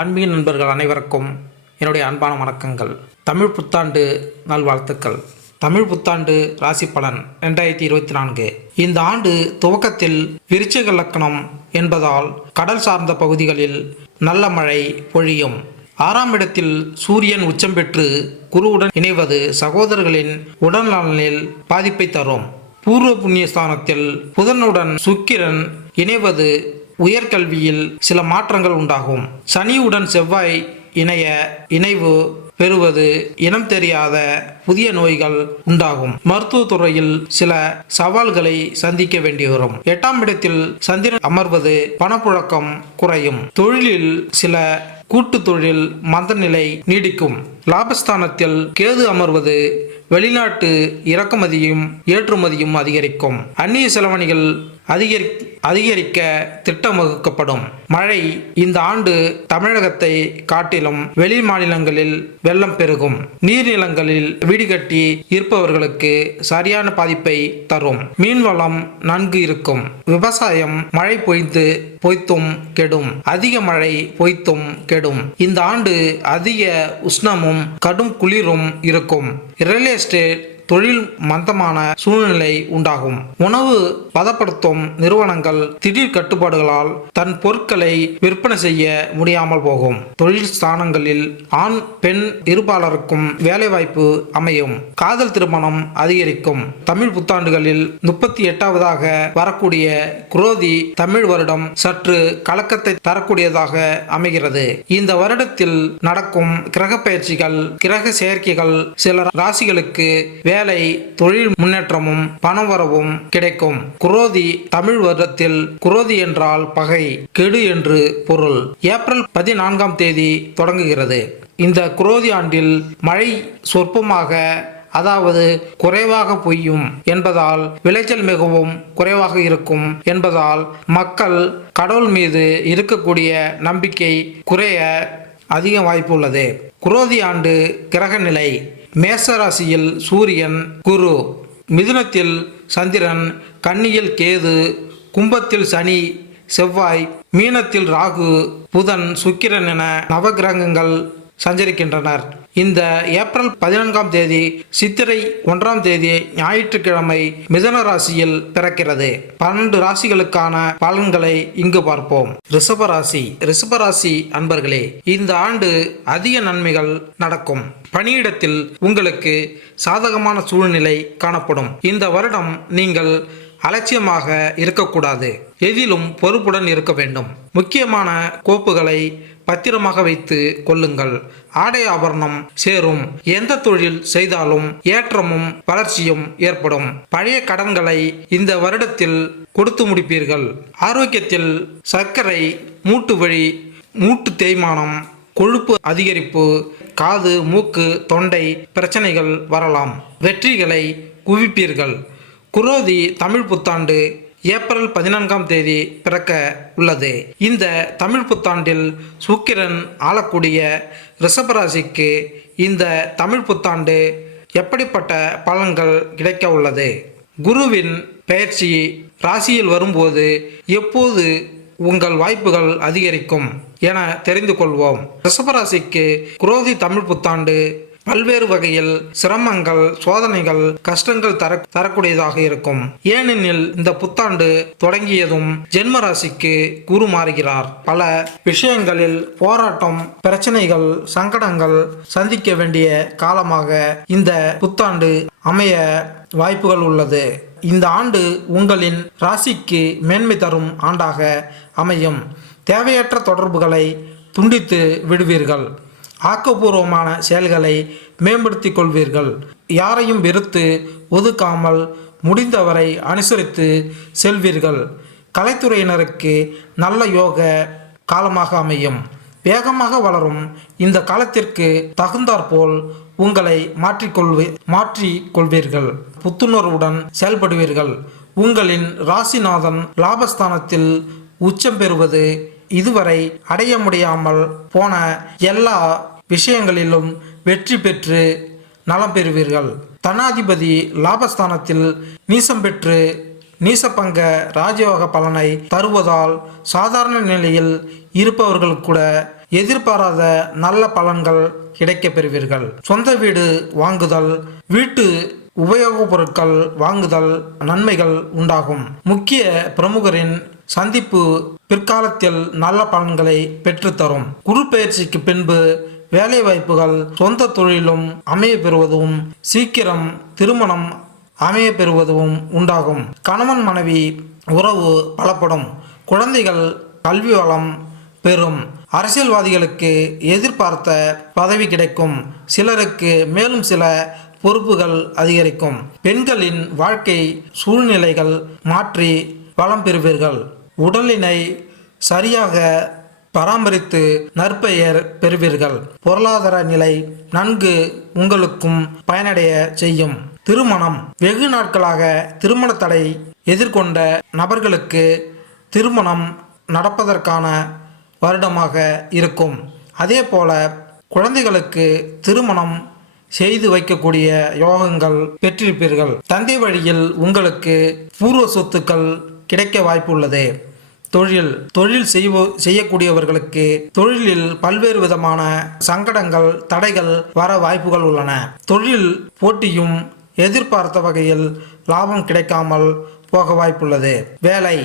ஆன்மீக நண்பர்கள் அனைவருக்கும் என்னுடைய அன்பான வணக்கங்கள். தமிழ் புத்தாண்டு நல்வாழ்த்துக்கள். தமிழ் புத்தாண்டு ராசி பலன் 2024. இந்த ஆண்டு துவக்கத்தில் விருச்சிக லக்னம் என்பதால் கடல் சார்ந்த பகுதிகளில் நல்ல மழை பொழியும். 6ஆம் இடத்தில் சூரியன் உச்சம் பெற்று குருவுடன் இணைவது சகோதரர்களின் உடல்நலனில் பாதிப்பை தரும். பூர்வ புண்ணிய ஸ்தானத்தில் புதனுடன் சுக்கிரன் இணைவது உயர்கல்வியில் சில மாற்றங்கள் உண்டாகும். சனியுடன் செவ்வாய் இணைவு பெறுவது இனம் தெரியாத புதிய நோய்கள் உண்டாகும். மருத்துவத்துறையில் சில சவால்களை சந்திக்க வேண்டி வரும். 8ஆம் இடத்தில் சந்திரன் அமர்வது பணப்புழக்கம் குறையும். தொழிலில் சில கூட்டு தொழில் மந்த நிலை நீடிக்கும். லாபஸ்தானத்தில் கேது அமர்வது வெளிநாட்டு இறக்குமதியும் ஏற்றுமதியும் அதிகரிக்கும். அந்நிய செலவணிகள் அதிகரிக்க திட்டம் வகுக்கப்படும். மழை இந்த ஆண்டு தமிழகத்தை காட்டிலும் வெளி மாநிலங்களில் வெள்ளம் பெருகும். நீர்நிலங்களில் வீடு கட்டி இருப்பவர்களுக்கு சரியான பாதிப்பை தரும். மீன்வளம் நன்கு இருக்கும். விவசாயம் மழை பொய்த்தும் கெடும். அதிக மழை பொய்த்தும் கெடும். இந்த ஆண்டு அதிக உஷ்ணமும் கடும் குளிரும் இருக்கும். ரியல் எஸ்டேட் தொழில் மந்தமான சூழ்நிலை உண்டாகும். உணவு பதப்படுத்தும் நிறுவனங்கள் திடீர் கட்டுப்பாடுகளால் தன் பொருட்களை விற்பனை செய்ய முடியாமல் போகும். தொழில் ஸ்தானங்களில் ஆண் பெண் இருபாலருக்கும் வேலைவாய்ப்பு அமையும். காதல் திருமணம் அதிகரிக்கும். தமிழ் புத்தாண்டுகளில் 38வதாக வரக்கூடிய குரோதி தமிழ் வருடம் சற்று கலக்கத்தை தரக்கூடியதாக அமைகிறது. இந்த வருடத்தில் நடக்கும் கிரக பயிற்சிகள் கிரக செயற்கைகள் சில ராசிகளுக்கு வேலை தொழில் முன்னேற்றமும் பணவரவும் கிடைக்கும். குரோதி தமிழ் வருடத்தில் குரோதி என்றால் பகை கெடு என்று பொருள். ஏப்ரல் 14ஆம் தேதி தொடங்குகிறது. இந்த குரோதி ஆண்டில் மழை சொற்பமாக அதாவது குறைவாக பொய்யும் என்பதால் விளைச்சல் மிகவும் குறைவாக இருக்கும் என்பதால் மக்கள் கடவுள் மீது இருக்கக்கூடிய நம்பிக்கை குறைய அதிக வாய்ப்பு உள்ளது. குரோதி ஆண்டு கிரக நிலை: மேசராசியில் சூரியன் குரு, மிதுனத்தில் சந்திரன், கன்னியில் கேது, கும்பத்தில் சனி செவ்வாய், மீனத்தில் ராகு புதன் சுக்கிரன் என நவகிரகங்கள் சஞ்சரிக்கின்றனர். இந்த ஏப்ரல் 14ஆம் தேதி சித்திரை 1ஆம் தேதி ஞாயிற்றுக்கிழமை மிதுன ராசியில் பிறக்கிறது. 12 ராசிகளுக்கான பலன்களை இங்கு பார்ப்போம். ரிஷபராசி அன்பர்களே, இந்த ஆண்டு அதிக நன்மைகள் நடக்கும். பணியிடத்தில் உங்களுக்கு சாதகமான சூழ்நிலை காணப்படும். இந்த வருடம் நீங்கள் அலட்சியமாக இருக்கக்கூடாது. எதிலும் பொறுப்புடன் இருக்க வேண்டும். முக்கியமான கோப்புகளை பத்திரமாக வைத்து கொள்ளுங்கள். ஆடை ஆபரணம் சேரும். எந்த தொழில் செய்தாலும் ஏற்றமும் வளர்ச்சியும் ஏற்படும். பழைய கடன்களை இந்த வருடத்தில் கொடுத்து முடிப்பீர்கள். ஆரோக்கியத்தில் சர்க்கரை, மூட்டு வலி, மூட்டு தேய்மானம், கொழுப்பு அதிகரிப்பு, காது மூக்கு தொண்டை பிரச்சனைகள் வரலாம். வெற்றிகளை குவிப்பீர்கள். குரோதி தமிழ் புத்தாண்டு ஏப்ரல் 14ஆம் தேதி பிறக்க உள்ளது. இந்த தமிழ் புத்தாண்டில் சுக்கிரன் ஆளக்கூடிய ரிஷபராசிக்கு இந்த தமிழ் புத்தாண்டு எப்படிப்பட்ட பலன்கள் கிடைக்க உள்ளது? குருவின் பெயர்ச்சி ராசியில் வரும்போது எப்போது உங்கள் வாய்ப்புகள் அதிகரிக்கும் என தெரிந்து கொள்வோம். ரிஷபராசிக்கு குரோதி தமிழ் புத்தாண்டு பல்வேறு வகையில் சிரமங்கள், சோதனைகள், கஷ்டங்கள் தரக்கூடியதாக இருக்கும். ஏனெனில் இந்த புத்தாண்டு தொடங்கியதும் ஜென்ம ராசிக்கு குரு மாறுகிறார். பல விஷயங்களில் போராட்டம், பிரச்சனைகள், சங்கடங்கள் சந்திக்க வேண்டிய காலமாக இந்த புத்தாண்டு அமைய வாய்ப்புகள் உள்ளது. இந்த ஆண்டு உங்களின் ராசிக்கு மேன்மை தரும் ஆண்டாக அமையும். தேவையற்ற தொடர்புகளை துண்டித்து விடுவீர்கள். ஆக்கப்பூர்வமான செயல்களை மேம்படுத்திக் கொள்வீர்கள். யாரையும் வெறுத்து ஒதுக்காமல் முடிந்தவரை அனுசரித்து செல்வீர்கள். கலைத்துறையினருக்கு நல்ல யோக காலமாக அமையும். வேகமாக வளரும் இந்த காலத்திற்கு தகுந்தாற்போல் உங்களை மாற்றிக்கொள்வீர்கள். புத்துணர்வுடன் செயல்படுவீர்கள். உங்களின் ராசிநாதன் லாபஸ்தானத்தில் உச்சம் பெறுவது இதுவரை அடைய முடியாமல் போன எல்லா விஷயங்களிலும் வெற்றி பெற்று நலம் பெறுவீர்கள். தனாதிபதி லாபஸ்தானத்தில் நீசம் பெற்று நீசபங்க ராஜயோக பலனை தருவதால் சாதாரண நிலையில் இருப்பவர்கள் கூட எதிர்பாராத நல்ல பலன்கள் கிடைக்கப் பெறுவீர்கள். சொந்த வீடு வாங்குதல், வீட்டு உபயோகப் பொருட்கள் வாங்குதல் நன்மைகள் உண்டாகும். முக்கிய பிரமுகரின் சந்திப்பு பிற்காலத்தில் நல்ல பலன்களை பெற்றுத்தரும். குரு பெயர்ச்சிக்கு பின்பு வேலை வாய்ப்புகள் சொந்த தொழிலும் அமைய பெறுவதும் சீக்கிரம் திருமணம் அமைய பெறுவதும் உண்டாகும். கணவன் மனைவி உறவு பலப்படும். குழந்தைகள் கல்வி வளம் பெறும். அரசியல்வாதிகளுக்கு எதிர்பார்த்த பதவி கிடைக்கும். சிலருக்கு மேலும் சில பொறுப்புகள் அதிகரிக்கும். பெண்களின் வாழ்க்கை சூழ்நிலைகள் மாற்றி வளம் பெறுவீர்கள். உடலினை சரியாக பராமரித்து நற்பெயர் பெறுவீர்கள். பொருளாதார நிலை நன்கு உங்களுக்கும் பயனடைய செய்யும். திருமணம் வெகு நாட்களாக திருமண தடை எதிர்கொண்ட நபர்களுக்கு திருமணம் நடப்பதற்கான வருடமாக இருக்கும். அதே போல குழந்தைகளுக்கு திருமணம் செய்து வைக்கக்கூடிய யோகங்கள் பெற்றிருப்பீர்கள். தந்தை வழியில் உங்களுக்கு பூர்வ சொத்துக்கள் கிடைக்க வாய்ப்புள்ளது. தொழில் செய்யக்கூடியவர்களுக்கு தொழிலில் பல்வேறு விதமான சங்கடங்கள் தடைகள் வர வாய்ப்புகள் உள்ளன. தொழில் போட்டியும் எதிர்பார்த்த வகையில் லாபம் கிடைக்காமல் போக வாய்ப்புள்ளது. வேலை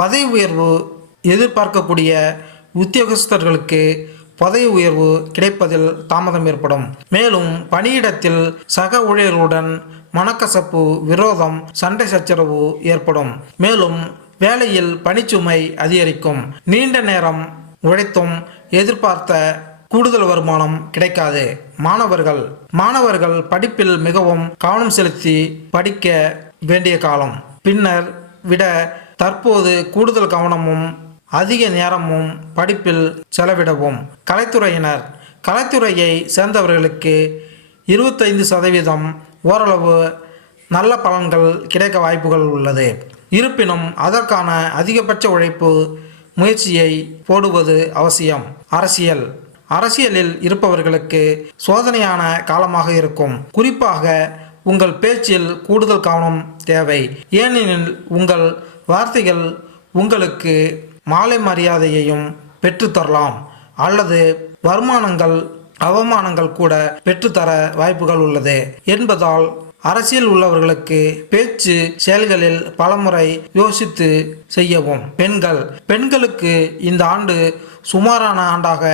பதவி உயர்வு எதிர்பார்க்கக்கூடிய உத்தியோகஸ்தர்களுக்கு பதவி உயர்வு கிடைப்பதில் தாமதம் ஏற்படும். மேலும் பணியிடத்தில் சக ஊழியர்களுடன் மனக்கசப்பு, விரோதம், சண்டை சச்சரவு ஏற்படும். மேலும் வேலையில் பணிச்சுமை அதிகரிக்கும். நீண்ட நேரம் உழைத்தும் எதிர்பார்த்த கூடுதல் வருமானம் கிடைக்காது. மாணவர்கள் படிப்பில் மிகவும் கவனம் செலுத்தி படிக்க வேண்டிய காலம். பின்னர் விட தற்போது கூடுதல் கவனமும் அதிக நேரமும் படிப்பில் செலவிடவும். கலைத்துறையை சேர்ந்தவர்களுக்கு 25% ஓரளவு நல்ல பலன்கள் கிடைக்க வாய்ப்புகள் உள்ளது. இருப்பினும் அதற்கான அதிகபட்ச உழைப்பு முயற்சியை போடுவது அவசியம். அரசியலில் இருப்பவர்களுக்கு சோதனையான காலமாக இருக்கும். குறிப்பாக உங்கள் பேச்சில் கூடுதல் கவனம் தேவை. ஏனெனில் உங்கள் வார்த்தைகள் உங்களுக்கு மாலை மரியாதையையும் பெற்றுத்தரலாம் அல்லது அவமானங்கள் கூட பெற்றுத்தர வாய்ப்புகள் உள்ளது என்பதால் அரசியல் உள்ளவர்களுக்கு பேச்சு செயல்களில் பலமுறை யோசித்து செய்யவும். பெண்களுக்கு இந்த ஆண்டு சுமாரான ஆண்டாக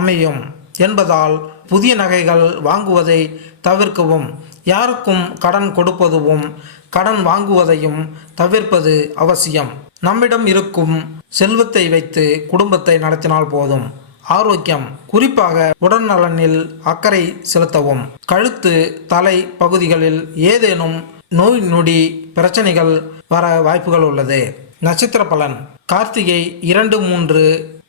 அமையும் என்பதால் புதிய நகைகள் வாங்குவதை தவிர்க்கவும். யாருக்கும் கடன் கொடுப்பதும் கடன் வாங்குவதையும் தவிர்ப்பது அவசியம். நம்மிடம் இருக்கும் செல்வத்தை வைத்து குடும்பத்தை நடத்தினால் போதும். ஆரோக்கியம் குறிப்பாக உடல்நலனில் அக்கறை செலுத்தவும். கழுத்து, தலை பகுதிகளில் ஏதேனும் நோய் நொடி பிரச்சனைகள் வர வாய்ப்புகள் உள்ளது. நட்சத்திர பலன். கார்த்திகை 2-3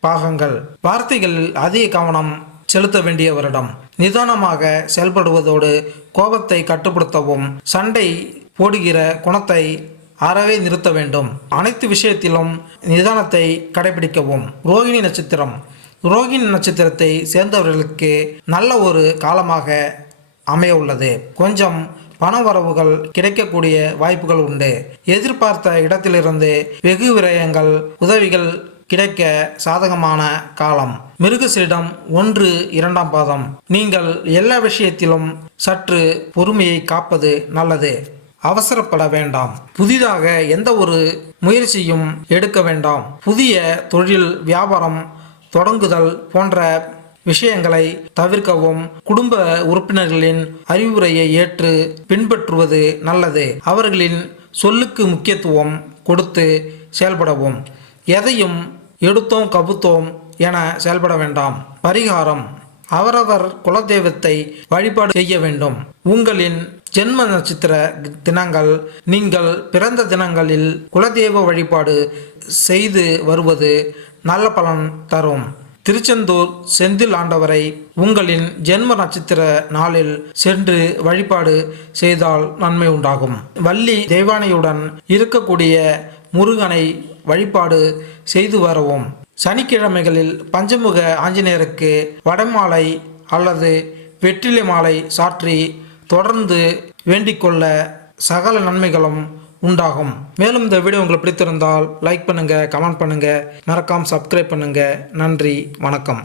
பாகங்கள். வார்த்தைகளில் அதிக கவனம் செலுத்த வேண்டிய வருடம். நிதானமாக செயல்படுவதோடு கோபத்தை கட்டுப்படுத்தவும். சண்டை போடுகிற குணத்தை அறவே நிறுத்த வேண்டும். அனைத்து விஷயத்திலும் நிதானத்தை கடைபிடிக்கவும். ரோகிணி நட்சத்திரத்தை சேர்ந்தவர்களுக்கு நல்ல ஒரு காலமாக அமைய உள்ளது. கொஞ்சம் பண வரவுகள் கிடைக்கக்கூடிய வாய்ப்புகள் உண்டு. எதிர்பார்த்த இடத்திலிருந்து வெகு விரயங்கள் உதவிகள் கிடைக்க சாதகமான காலம். மிருகசீரிடம் 1-2 பாதம். நீங்கள் எல்லா விஷயத்திலும் சற்று பொறுமையை காப்பது நல்லது. அவசரப்பட வேண்டாம். புதிதாக எந்த ஒரு முயற்சியும் எடுக்க வேண்டாம். புதிய தொழில், வியாபாரம் தொடங்குதல் போன்ற விஷயங்களை தவிர்க்கவும். குடும்ப உறுப்பினர்களின் அறிவுரையை ஏற்று பின்பற்றுவது நல்லது. அவர்களின் சொல்லுக்கு முக்கியத்துவம் கொடுத்து செயல்படவும். எதையும் எடுத்தோம் கபுத்தோம் என செயல்பட வேண்டாம். பரிகாரம். அவரவர் குலதெய்வத்தை வழிபாடு செய்ய வேண்டும். உங்களின் ஜென்ம நட்சத்திர தினங்கள் நீங்கள் பிறந்த தினங்களில் குலதெய்வ வழிபாடு செய்து வருவது நல்ல பலன் தரும். திருச்செந்தூர் செந்தில் ஆண்டவரை உங்களின் ஜென்ம நட்சத்திர நாளில் சென்று வழிபாடு செய்தால் நன்மை உண்டாகும். வள்ளி தெய்வானையுடன் இருக்கக்கூடிய முருகனை வழிபாடு செய்து வரவும். சனிக்கிழமைகளில் பஞ்சமுக ஆஞ்சநேயருக்கு வடமாலை அல்லது வெற்றிலை மாலை சாற்றி தொடர்ந்து வேண்டிக்கொள்ள சகல நன்மைகளும் உண்டாகும். மேலும் இந்த வீடியோ உங்களுக்கு பிடித்திருந்தால் லைக் பண்ணுங்க, கமெண்ட் பண்ணுங்க, மறக்காம சப்ஸ்கிரைப் பண்ணுங்க. நன்றி, வணக்கம்.